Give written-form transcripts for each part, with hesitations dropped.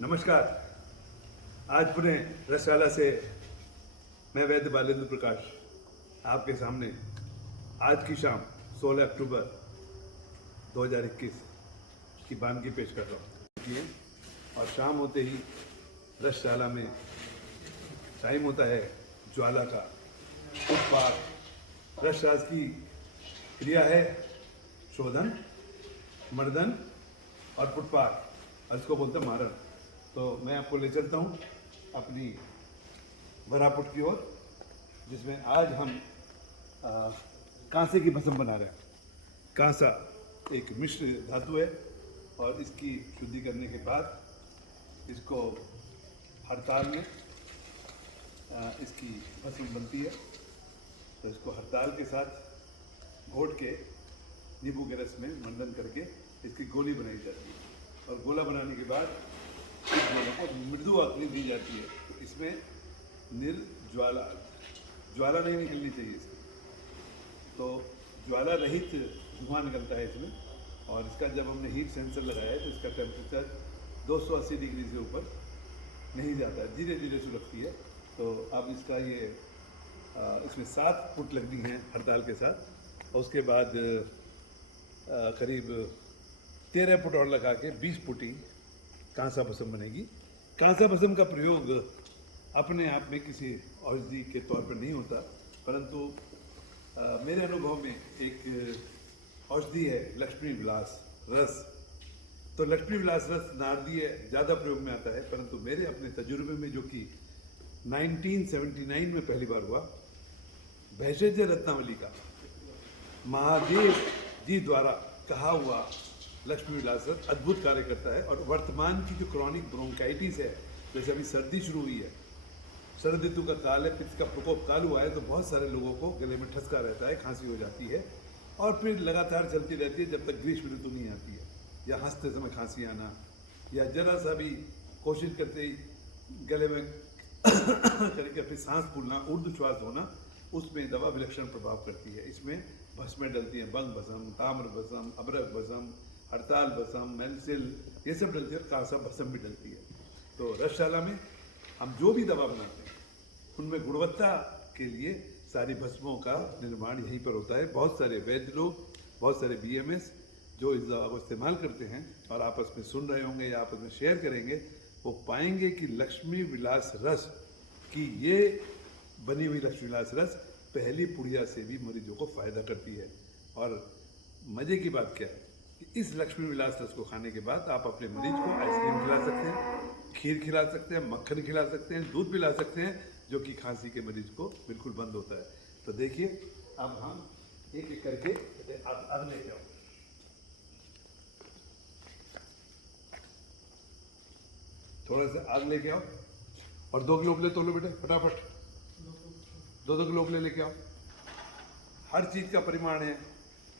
नमस्कार। आज पुनः रसशाला से मैं वैद्य बालेंद्र प्रकाश आपके सामने आज की शाम 16 अक्टूबर 2021 की वानगी पेश कर रहा हूँ। और शाम होते ही रसशाला में टाइम होता है ज्वाला का, उत्पात। रसशास्त्र की क्रिया है शोधन, मर्दन और पुटपात, और इसको बोलते हैं मारण। तो मैं आपको ले चलता हूँ अपनी वरापुट की ओर, जिसमें आज हम कांसे की भस्म बना रहे हैं। कांसा एक मिश्र धातु है और इसकी शुद्धि करने के बाद इसको हड़ताल में इसकी भस्म बनती है। तो इसको हड़ताल के साथ घोट के नींबू के रस में मंडन करके इसकी गोली बनाई जाती है, और गोला बनाने के बाद इस गोले को मृदु अग्नि दी जाती है। तो इसमें निर्ज्वाला ज्वाला नहीं निकलनी चाहिए इसमें, तो ज्वाला रहित धुआं निकलता है इसमें। और इसका जब हमने हीट सेंसर लगाया है तो इसका टेम्परेचर 280 डिग्री से ऊपर नहीं जाता है, धीरे धीरे सुलगती है। तो अब इसका ये इसमें 7 फुट लगनी है हड़ताल के साथ, और उसके बाद करीब 13 फुट और लगा के 20 फुटी कांसा भस्म बनेगी। कांसा भस्म का प्रयोग अपने आप में किसी औषधि के तौर पर नहीं होता, परंतु मेरे अनुभव में एक औषधि है लक्ष्मी विलास रस। तो लक्ष्मी विलास रस नारदीय ज़्यादा प्रयोग में आता है, परंतु मेरे अपने तजुर्बे में, जो कि 1979 में पहली बार हुआ, भेषज रत्नावली का महादेव जी द्वारा कहा हुआ लक्ष्मी विलास रस अद्भुत कार्य करता है। और वर्तमान की जो क्रॉनिक ब्रोंकाइटिस है, जैसे अभी सर्दी शुरू हुई है, शरद ऋतु का काल है, पित्त का प्रकोप काल हुआ है, तो बहुत सारे लोगों को गले में ठसका रहता है, खांसी हो जाती है, और फिर लगातार चलती रहती है जब तक ग्रीष्म ऋतु नहीं आती है, या हंसते समय खांसी आना, या जरा सा भी कोशिश करते ही गले में करके फिर सांस फूलना, ऊर्ध्व श्वास होना, उसमें दवा विलक्षण प्रभाव करती है। इसमें भस्में डलती हैं, बंग भस्म, ताम्र भस्म, अबरक भस्म, हड़ताल भस्म, मेलसिल, ये सब डलती है, और कांसा भस्म भी डलती है। तो रसशाला में हम जो भी दवा बनाते हैं उनमें गुणवत्ता के लिए सारी भस्मों का निर्माण यहीं पर होता है। बहुत सारे वैद्य लोग, बहुत सारे BMS जो इस दवा को इस्तेमाल करते हैं और आपस में सुन रहे होंगे या आपस में शेयर करेंगे, वो पाएंगे कि लक्ष्मी विलास रस की ये बनी हुई लक्ष्मी विलास रस पहली पुड़िया से भी मरीजों को फ़ायदा करती है। और मज़े की बात क्या है कि इस लक्ष्मी विलास रस को खाने के बाद आप अपने मरीज को आइसक्रीम खिला सकते हैं, खीर खिला सकते हैं, मक्खन खिला सकते हैं, दूध पिला सकते हैं, जो कि खांसी के मरीज को बिल्कुल बंद होता है। तो देखिए, अब हम एक एक करके अब ले जाओ, थोड़ा सा आग लेके आओ, और 2 ग्लोबले तोलो बेटे फटाफट, 2-2 ग्लोबले लेके आओ। हर चीज़ का परिमाण है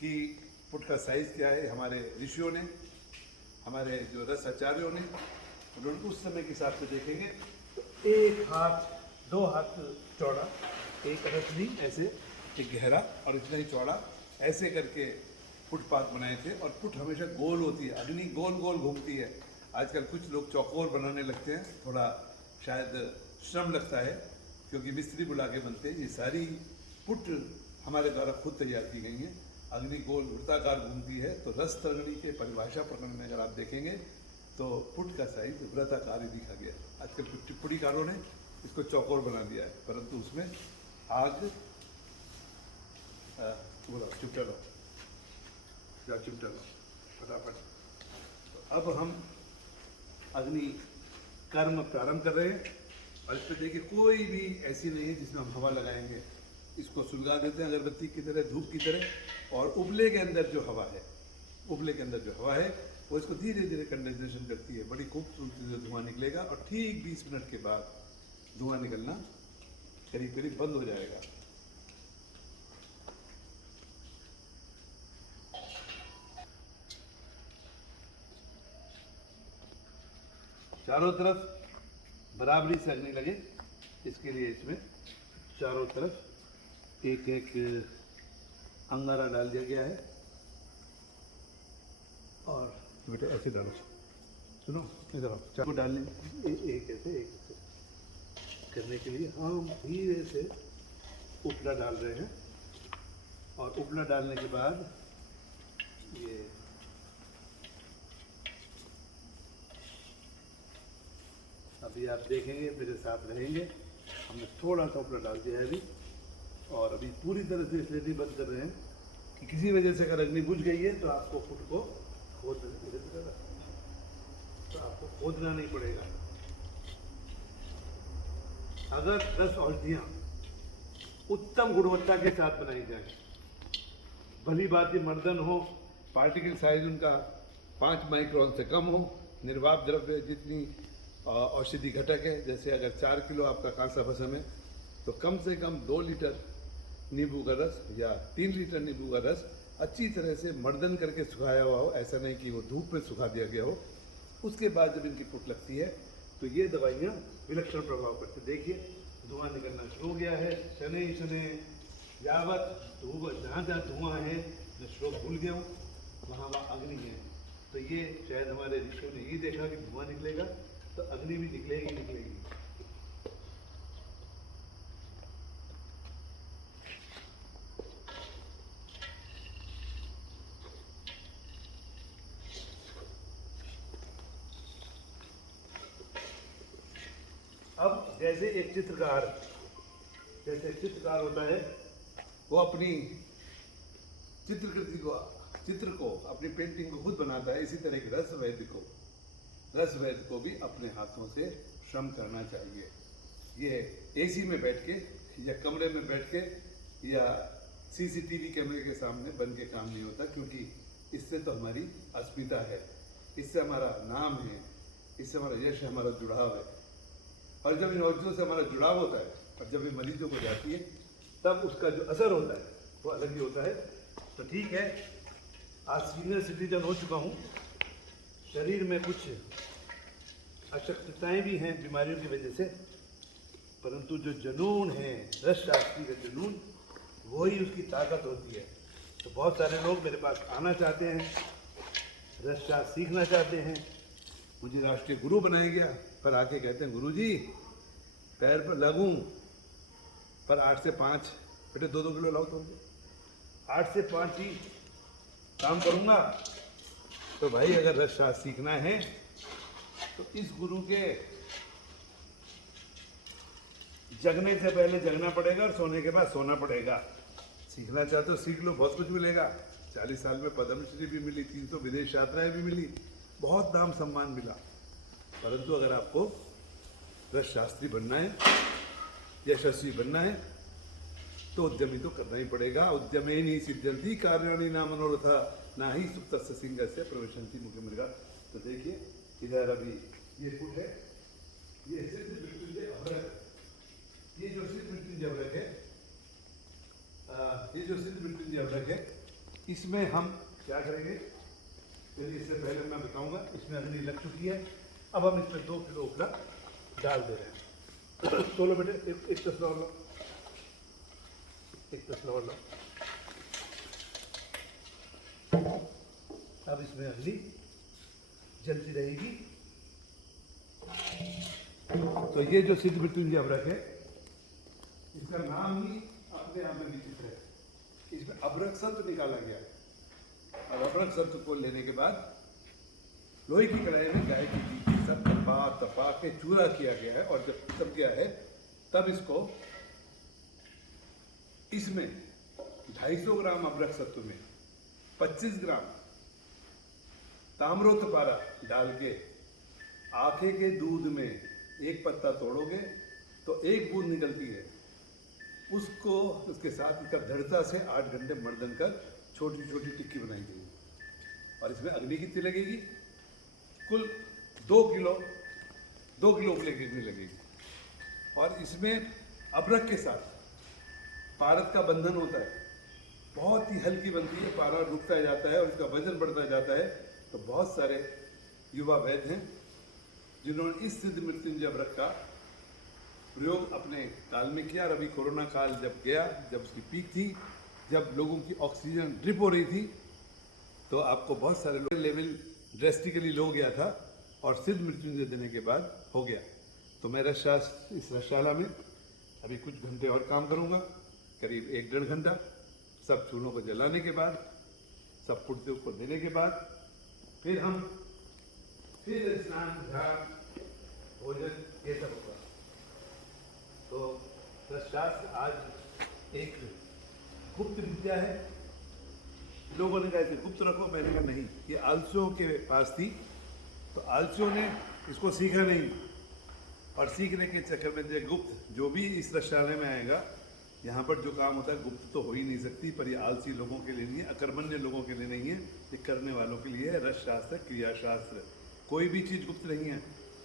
कि फुट का साइज़ क्या है। हमारे ऋषियों ने, हमारे जो रस आचार्यों ने, उन्होंने उस समय के हिसाब से देखेंगे तो 1 हाथ 2 हाथ चौड़ा एक रसनी, ऐसे एक गहरा और इतना ही चौड़ा, ऐसे करके फुटपाथ बनाए थे। और फुट हमेशा गोल होती है, अग्नि गोल गोल घूमती है। आजकल कुछ लोग चौकोर बनाने लगते हैं, थोड़ा शायद श्रम लगता है क्योंकि मिस्त्री बुला के बनते हैं। ये सारी पुट हमारे द्वारा खुद तैयार की गई हैं। अग्नि गोल वृत्ताकार घूमती है। तो रस तरंगणी के परिभाषा प्रकरण में अगर आप देखेंगे तो पुट का साइज वृत्ताकार ही दिखा गया। आजकल कुछ टिप्पणीकारों ने इसको चौकोर बना दिया है, परंतु उसमें आग बोला चिमटा लो, या चिमटा लो फटाफट। तो अब हम अग्नि कर्म प्रारंभ कर रहे हैं, और इस पर देखिए कोई भी ऐसी नहीं है जिसमें हम हवा लगाएंगे। इसको सुलगा देते हैं अगरबत्ती की तरह, धूप की तरह, और उबले के अंदर जो हवा है, उबले के अंदर जो हवा है वो इसको धीरे धीरे कंडेंसेशन करती है, बड़ी खूबसूरती से धुआं निकलेगा। और ठीक 20 मिनट के बाद धुआं निकलना करीब करीब बंद हो जाएगा। चारों तरफ बराबरी से अग्नि लगे, इसके लिए इसमें चारों तरफ एक एक अंगारा डाल दिया गया है। और बेटा ऐसे डालो, सुनो इधर आओ, चाकू डालने एक ऐसे करने के लिए हम धीरे से उपला डाल रहे हैं। और उपला डालने के बाद ये अभी आप देखेंगे मेरे साथ रहेंगे, हमने थोड़ा सा उपला डाल दिया है अभी। और अभी पूरी तरह से इसलिए नहीं बंद कर रहे हैं कि किसी वजह से अगर अग्नि बुझ गई है तो आपको फुट को खोदना नहीं पड़ेगा। अगर 10 औषधियाँ उत्तम गुणवत्ता के साथ बनाई जाए, भली बात मर्दन हो, पार्टिकल साइज उनका 5 माइक्रोन से कम हो, निर्वाप द्रव्य जितनी औषधि घटक है, जैसे अगर 4 किलो आपका कांसा भस्म है तो कम से कम 2 लीटर नींबू का रस या 3 लीटर नींबू का रस अच्छी तरह से मर्दन करके सुखाया हुआ हो, ऐसा नहीं कि वो धूप में सुखा दिया गया हो। उसके बाद जब इनकी पुट लगती है तो ये दवाइयाँ विलक्षण प्रभाव करती। देखिए धुआं निकलना शुरू हो गया है, शनै शनै यावत जहाँ जहाँ धुआं है, मैं श्लोक भूल गया हूँ, वहाँ अग्नि है। तो ये शायद हमारे ऋषियों ने ये देखा कि धुआं निकलेगा तो अग्नि भी निकलेगी। अब जैसे एक चित्रकार होता है, वो अपनी चित्र को अपनी पेंटिंग को खुद बनाता है, इसी तरह के रस वैद्य को भी अपने हाथों से श्रम करना चाहिए। ये एसी में बैठ के या कमरे में बैठ के या सीसीटीवी कैमरे के सामने बन के काम नहीं होता, क्योंकि इससे तो हमारी अस्मिता है, इससे हमारा नाम है, इससे हमारा यश है, हमारा जुड़ाव है। और जब इन औषधियों से हमारा जुड़ाव होता है और जब ये मरीजों को जाती है तब उसका जो असर होता है वो अलग ही होता है। तो ठीक है, आज सीनियर सिटीजन हो चुका हूँ, शरीर में कुछ अशक्तताएँ भी हैं बीमारियों की वजह से, परंतु जो जुनून है, रस शास्त्री का जुनून, वही उसकी ताकत होती है। तो बहुत सारे लोग मेरे पास आना चाहते हैं, रस शास्त्र सीखना चाहते हैं, मुझे राष्ट्रीय गुरु बनाया गया, पर आके कहते हैं गुरुजी पैर पर लगूं पर 8 से 5 बेटे 2-2 किलो लाओ, तो 8 से 5 ही काम करूंगा। तो भाई अगर रस शास्त्र सीखना है तो इस गुरु के जगने से पहले जगना पड़ेगा और सोने के बाद सोना पड़ेगा। सीखना चाहते हो सीख लो, बहुत कुछ मिलेगा। 40 साल में पद्मश्री भी मिली, 300 विदेश यात्राएं भी मिली, बहुत नाम सम्मान मिला। परंतु अगर आपको रस शास्त्री बनना है, यशस्वी बनना है, तो उद्यमी तो करना ही पड़ेगा। उद्यमेनि सिद्ध्यन्ति कार्याणि न मनोरथा न हि सुप्तस्य सिंहस्य प्रविशन्ति मुखे मृगा। तो देखिए इधर अभी ये फुट है, ये सिद्ध मृत्युंजय अभ्रक, ये जो सिद्ध मृत्युंजय अभ्रक है, इसमें हम क्या करेंगे, चलिए इससे पहले मैं बताऊंगा। इसमें अग्नि लग चुकी है, अब हम इसमें 2 किलो उपला डाल दे रहे हैं। तो लो बेटे, एक तसला और लो, एक तसला और लो। अब इसमें अग्नि जलती रहेगी। तो ये जो सिद्ध मृत्युंजय अभ्रक है, इसका नाम ही अपने आप में विचित्र है। इसमें अभ्रक संत निकाला गया है, और अभ्रक संत को लेने के बाद लोहे की कढ़ाई में गाय की घी सब तपा के चूरा किया गया है। और जब तप गया है तब इसमें 250 ग्राम अभ्रक सत्व में 25 ग्राम ताम्रोतपारा डाल के आखे के दूध में एक पत्ता तोड़ोगे तो 1 बूंद निकलती है। उसको उसके साथ इसका दृढ़ता से 8 घंटे मर्दन कर छोटी छोटी टिक्की बनाई जाएगी। और इसमें अग्नि कितनी लगेगी, कुल 2 किलो उपले की अग्नि लगेगी। और इसमें अभ्रक के साथ पारद का बंधन होता है, बहुत ही हल्की बनती है, पारा रुकता जाता है और इसका वजन बढ़ता जाता है। तो बहुत सारे युवा वैद्य हैं जिन्होंने इस सिद्ध मृत्युंजय अभ्रक का प्रयोग अपने काल में किया। और अभी कोरोना काल जब गया, जब उसकी पीक थी, जब लोगों की ऑक्सीजन ड्रिप हो रही थी, तो आपको बहुत सारे लोग लेवल ड्रेस्टिकली लो गया था, और सिद्ध मृत्युंजय देने के बाद हो गया। तो मैं इस रसशाला में अभी कुछ घंटे और काम करूँगा, करीब 1-1.5 घंटा। सब चूल्हों को जलाने के बाद, सब पुर्तियों को देने के बाद फिर स्नान, ध्यान, भोजन ये सब होगा। तो रसशास्त्र आज एक गुप्त विद्या है। लोगों ने कहा इसे गुप्त रखो, मैंने कहा नहीं, ये आलसियों के पास थी, तो आलसियों ने इसको सीखा नहीं, और सीखने के चक्कर में जो गुप्त, जो भी इस रसशाला में आएगा, यहाँ पर जो काम होता है गुप्त तो हो ही नहीं सकती, पर ये आलसी लोगों के लिए नहीं है, अकर्मण्य लोगों के लिए नहीं है, ये करने वालों के लिए है। रसशास्त्र, क्रियाशास्त्र, कोई भी चीज़ गुप्त नहीं है,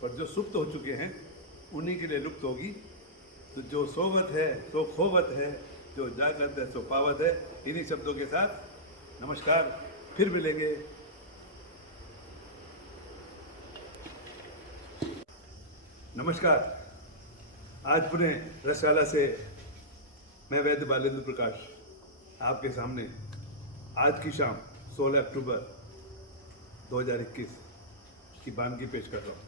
पर जो सुप्त हो चुके हैं उन्हीं के लिए लुप्त होगी। तो जो सोवत है सो खोवत है, जो जागत है सो पावत है। इन्हीं शब्दों के साथ नमस्कार, फिर मिलेंगे। नमस्कार। आज पुनः रसशाला से मैं वैद्य बालेंद्र प्रकाश आपके सामने आज की शाम 16 अक्टूबर 2021 की वानगी पेश कर रहा हूँ।